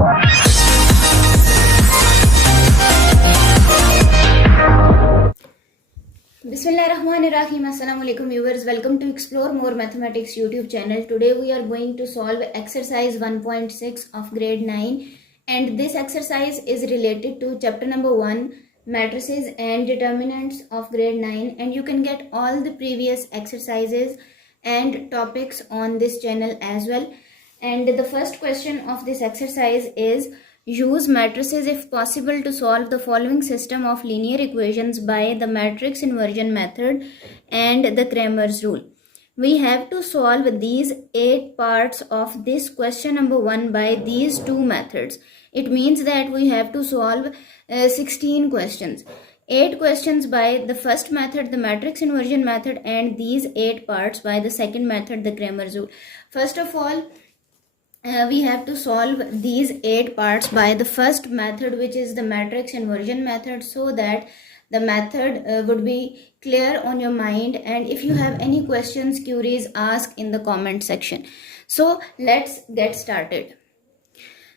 Bismillahirrahmanirrahim. Assalam-o-Alaikum viewers. Welcome to Explore More Mathematics YouTube channel. Today we are going to solve exercise 1.6 of grade 9, and this exercise is related to chapter number 1, matrices and determinants of grade 9, and you can get all the previous exercises and topics on this channel as well. And the first question of this exercise is: use matrices if possible to solve the following system of linear equations by the matrix inversion method and the Cramer's rule. We have to solve these 8 parts of this question number 1 by these two methods. It means that we have to solve 16 questions. 8 questions by the first method, the matrix inversion method, and these 8 parts by the second method, the Cramer's rule. First of all, we have to solve these 8 parts by the first method, which is the matrix inversion method, so that the method would be clear on your mind. And if you have any questions, queries, ask in the comment section. So let's get started.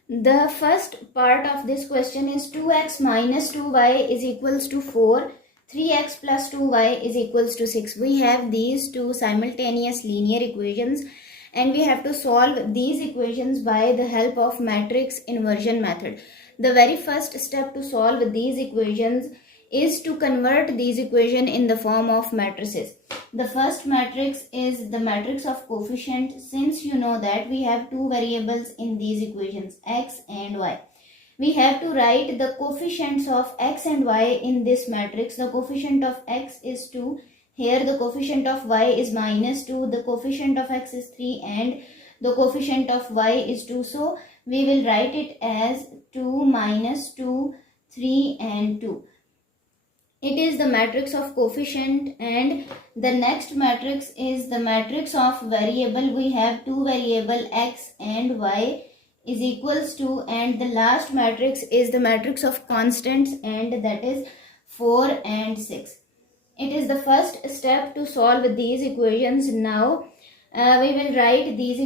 The first part of this question is 2x minus 2y is equals to 4, 3x plus 2y is equals to 6. We have these two simultaneous linear equations, and we have to solve these equations by the help of matrix inversion method. The very first step to solve these equations is to convert these equations in the form of matrices. The first matrix is the matrix of coefficient. Since you know that we have two variables in these equations, x and y, we have to write the coefficients of x and y in this matrix. The coefficient of x is 2. Here the coefficient of y is minus 2, the coefficient of x is 3, and the coefficient of y is 2. So we will write it as 2 minus 2, 3 and 2. It is the matrix of coefficient. And the next matrix is the matrix of variable. We have two variable x and y is equals to, and the last matrix is the matrix of constants, and that is 4 and 6. It is the first step to solve these equations. Now we will write these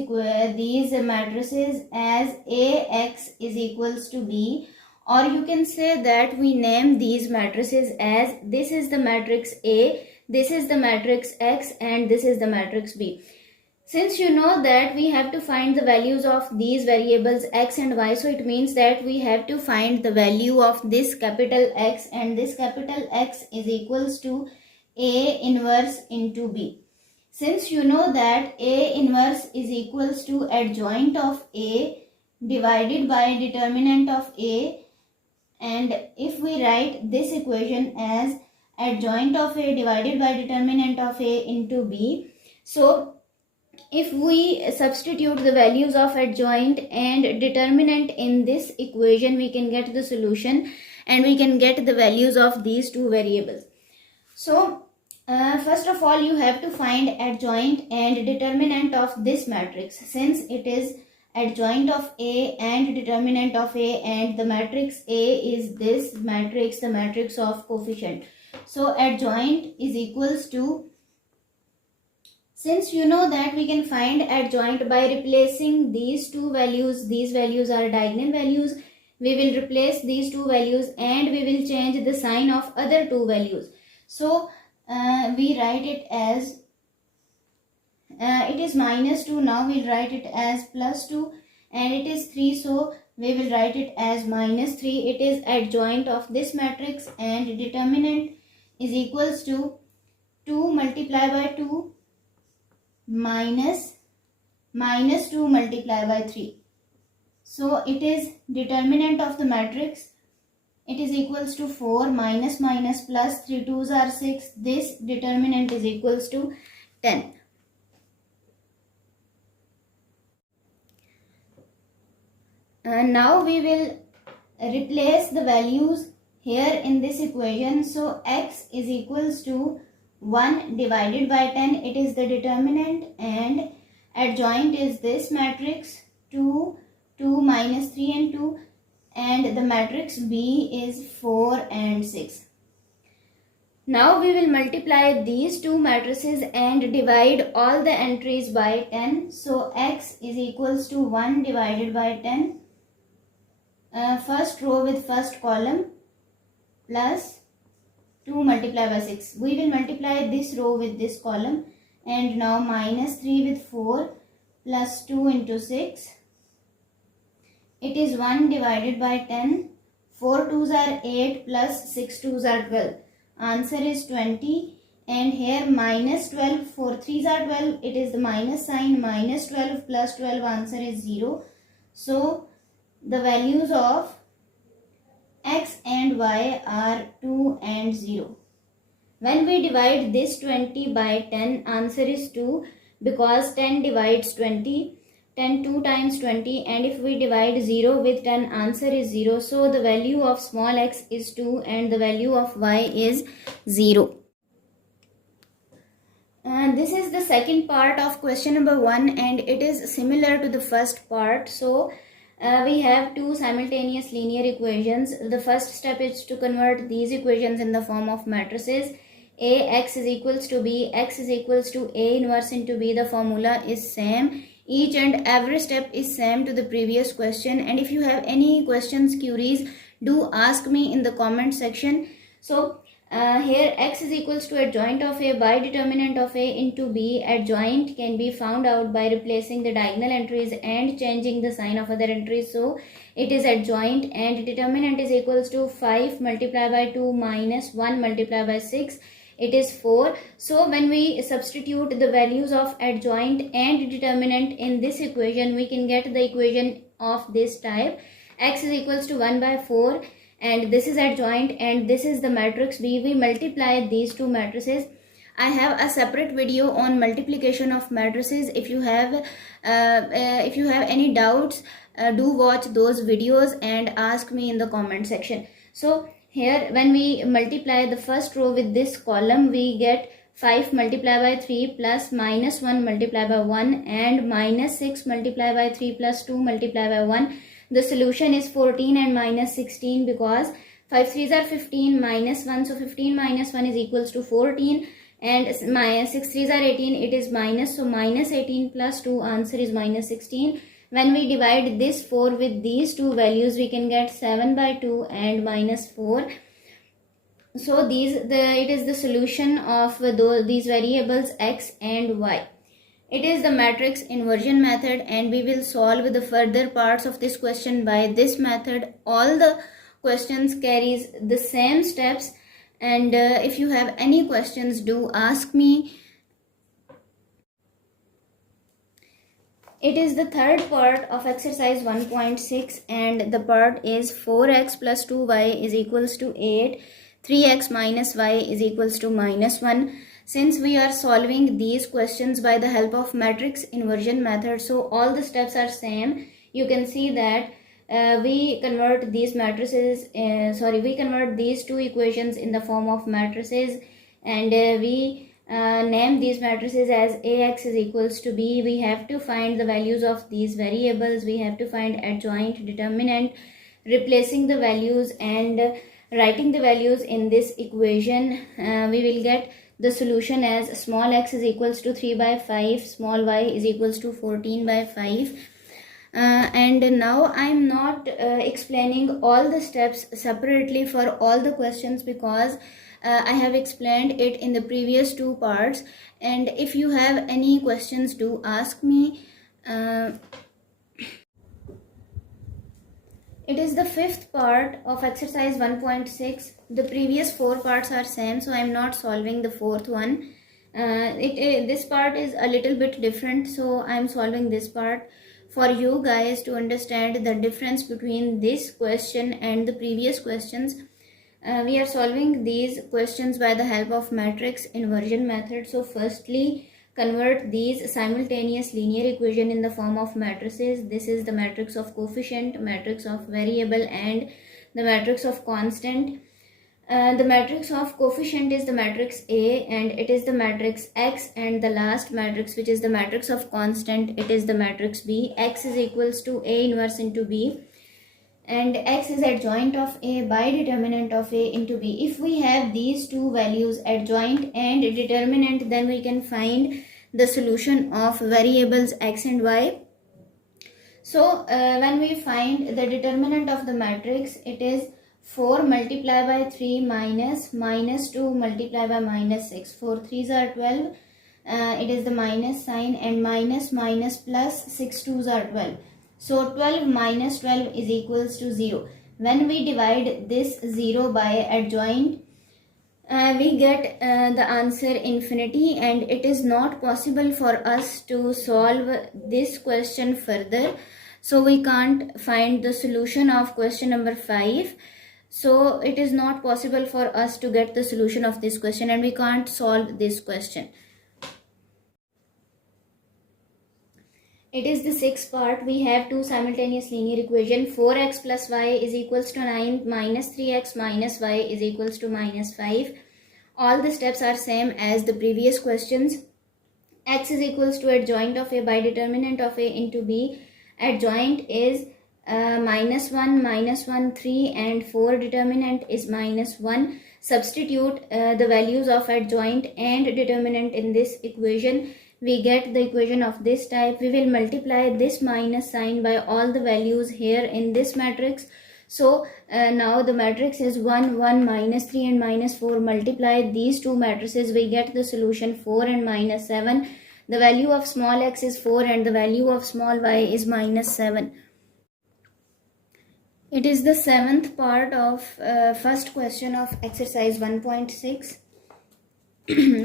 matrices as Ax is equals to B, or you can say that we name these matrices as this is the matrix A, this is the matrix X, and this is the matrix B. Since you know that we have to find the values of these variables x and y, so it means that we have to find the value of this capital X, and this capital X is equals to A inverse into B. Since you know that A inverse is equals to adjoint of A divided by determinant of A, and if we write this equation as adjoint of A divided by determinant of A into B, so if we substitute the values of adjoint and determinant in this equation, we can get the solution and we can get the values of these two variables. So first of all, you have to find adjoint and determinant of this matrix. Since it is adjoint of A and determinant of A, and the matrix A is this matrix, the matrix of coefficient. So adjoint is equals to, since you know that we can find adjoint by replacing these two values, these values are diagonal values, we will replace these two values and we will change the sign of other two values. So we write it as, it is minus 2, now we'll write it as plus 2, and it is 3, so we will write it as minus 3. It is adjoint of this matrix, and determinant is equals to 2 multiplied by 2 minus 2 multiplied by 3. So it is determinant of the matrix. It is equals to 4 minus minus plus 3 2s are 6. This determinant is equals to 10. Now we will replace the values here in this equation. So x is equals to 1 divided by 10. It is the determinant, and adjoint is this matrix 2, 2 minus 3 and 2. And the matrix B is 4 and 6. Now we will multiply these two matrices and divide all the entries by 10. So x is equals to 1 divided by 10. first row with first column plus 2 multiplied by 6. We will multiply this row with this column, and now minus 3 with 4 plus 2 into 6. It is 1 divided by 10. 4 2s are 8 plus 6 2s are 12. Answer is 20. And here minus 12, 4 3s are 12. It is the minus sign. Minus 12 plus 12, answer is 0. So the values of x and y are 2 and 0. When we divide this 20 by 10, answer is 2, because 10 divides 20. 10 2 times 20, and if we divide 0 with 10, answer is 0. So the value of small x is 2 and the value of y is 0. This is the second part of question number 1, and it is similar to the first part. So we have two simultaneous linear equations. The first step is to convert these equations in the form of matrices. Ax is equals to b, x is equals to a inverse into b. The formula is same. Each and every step is same to the previous question. And if you have any questions, queries, do ask me in the comment section. So here x is equals to adjoint of a by determinant of a into b. Adjoint can be found out by replacing the diagonal entries and changing the sign of other entries. So it is adjoint, and determinant is equals to 5 multiplied by 2 minus 1 multiplied by 6. It is 4. So when we substitute the values of adjoint and determinant in this equation, we can get the equation of this type. X is equals to 1 by 4, and this is adjoint, and this is the matrix B. We multiply these two matrices. I have a separate video on multiplication of matrices. If you have any doubts, do watch those videos and ask me in the comment section. So here when we multiply the first row with this column, we get 5 multiplied by 3 plus minus 1 multiplied by 1 and minus 6 multiplied by 3 plus 2 multiplied by 1. The solution is 14 and minus 16, because 5 3s are 15 minus 1. So 15 minus 1 is equals to 14, and minus 6 3s are 18. It is minus. So minus 18 plus 2, answer is minus 16. When we divide this 4 with these two values, we can get 7 by 2 and minus 4. So it is the solution of these variables x and y. It is the matrix inversion method, and we will solve the further parts of this question by this method. All the questions carries the same steps, and if you have any questions, do ask me. It is the third part of exercise 1.6, and the part is 4x plus 2y is equals to 8. 3x minus y is equals to minus 1. Since we are solving these questions by the help of matrix inversion method, so all the steps are same. You can see that we convert these matrices, we convert these two equations in the form of matrices, and we name these matrices as Ax is equals to b. We have to find the values of these variables. We have to find adjoint, determinant, replacing the values and writing the values in this equation. We will get the solution as small x is equals to 3 by 5, small y is equals to 14 by 5. And now I am not explaining all the steps separately for all the questions, because I have explained it in the previous two parts. And if you have any questions, do ask me. It is the fifth part of exercise 1.6. The previous four parts are same, so I am not solving the fourth one. This part is a little bit different, so I am solving this part for you guys to understand the difference between this question and the previous questions. We are solving these questions by the help of matrix inversion method. So firstly, convert these simultaneous linear equation in the form of matrices. This is the matrix of coefficient, matrix of variable, and the matrix of constant. The matrix of coefficient is the matrix A, and it is the matrix X, and the last matrix, which is the matrix of constant, it is the matrix B. X is equals to A inverse into B, and X is adjoint of A by determinant of A into B. If we have these two values, adjoint and determinant, then we can find the solution of variables X and Y. So when we find the determinant of the matrix, it is 4 multiplied by 3 minus 2 multiplied by minus 6. 4 3s are 12. It is the minus sign, and minus plus 6 2s are 12. So 12 minus 12 is equals to 0. When we divide this 0 by adjoint, we get the answer infinity, and it is not possible for us to solve this question further. So we can't find the solution of question number 5. So it is not possible for us to get the solution of this question, and we can't solve this question. It is the sixth part. We have two simultaneous linear equation. 4x plus y is equals to 9 minus 3x minus y is equals to minus 5. All the steps are same as the previous questions. X is equals to adjoint of a by determinant of a into b. Adjoint is minus 1, 3, and 4. Determinant is minus 1. Substitute the values of adjoint and determinant in this equation. We get the equation of this type. We will multiply this minus sign by all the values here in this matrix. So now the matrix is 1, 1, minus 3 and minus 4. Multiply these two matrices, we get the solution 4 and minus 7. The value of small x is 4 and the value of small y is minus 7. It is the seventh part of first question of exercise 1.6.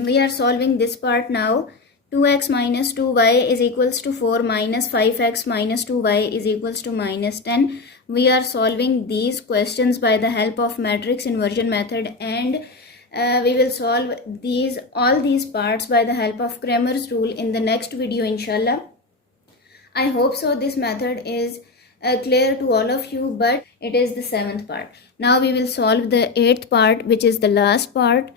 We are solving this part now. 2x minus 2y is equals to 4 minus 5x minus 2y is equals to minus 10. We are solving these questions by the help of matrix inversion method, and we will solve all these parts by the help of Cramer's rule in the next video, inshallah. I hope so this method is clear to all of you, but it is the seventh part. Now we will solve the eighth part, which is the last part.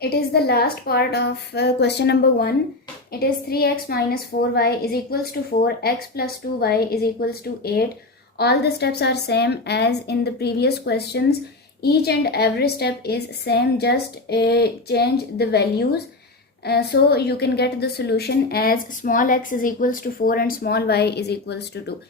It is the last part of question number 1. It is 3x minus 4y is equals to 4, x plus 2y is equals to 8. All the steps are same as in the previous questions. Each and every step is same, just change the values. So you can get the solution as small x is equals to 4 and small y is equals to 2.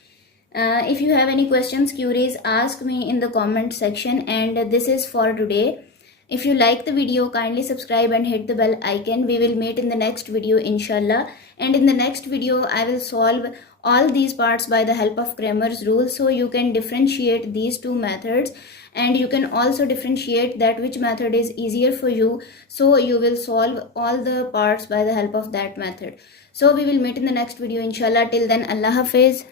If you have any questions, queries, ask me in the comment section, and this is for today. If you like the video, kindly subscribe and hit the bell icon. We will meet in the next video, inshallah. And in the next video, I will solve all these parts by the help of Cramer's rule. So you can differentiate these two methods, and you can also differentiate that which method is easier for you. So you will solve all the parts by the help of that method. So we will meet in the next video, inshallah. Till then, Allah Hafiz.